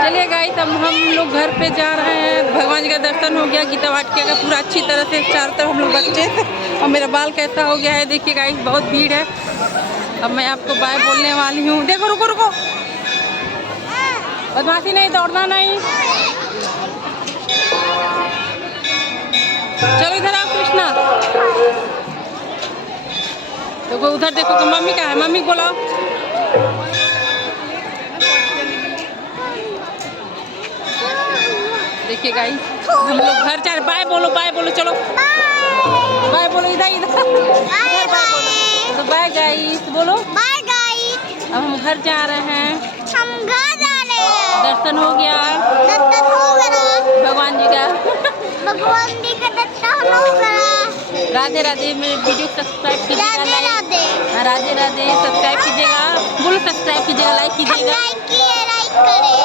चलिए गाइस, अब हम लोग घर पे जा रहे हैं। भगवान जी का दर्शन हो गया, गीता वाटिका का पूरा अच्छी तरह से चारों तरफ हम लोग बच्चे थे। और मेरा बाल कैसा हो गया है देखिए गाइस, बहुत भीड़ है। अब मैं आपको बाय बोलने वाली हूँ। देखो रुको रुको, बदमाशी नहीं, दौड़ना नहीं। चलो इधर आओ कृष्णा। देखो उधर देखो कि मम्मी कहाँ है, मम्मी को बुलाओ। देखिए गाइस, हम लोग घर जा रहे। बाय बोलो, बाय बोलो, चलो बाय बोलो। इधर इधर बाय बोलो। तो बाय गाइस बोलो। Bye guys. अब हम घर जा रहे हैं। हम घर जा रहे हैं। दर्शन हो गया, दर्शन हो गया भगवान जी का। भगवान जी का दर्शन हो गया। राधे राधे। मेरे वीडियो सब्सक्राइब कीजिएगा, राधे लाइक। राधे। राधे राधे। सब्सक्राइब कीजिएगा, बोलो सब्सक्राइब कीजिएगा, लाइक कीजिएगा। लाइक करें।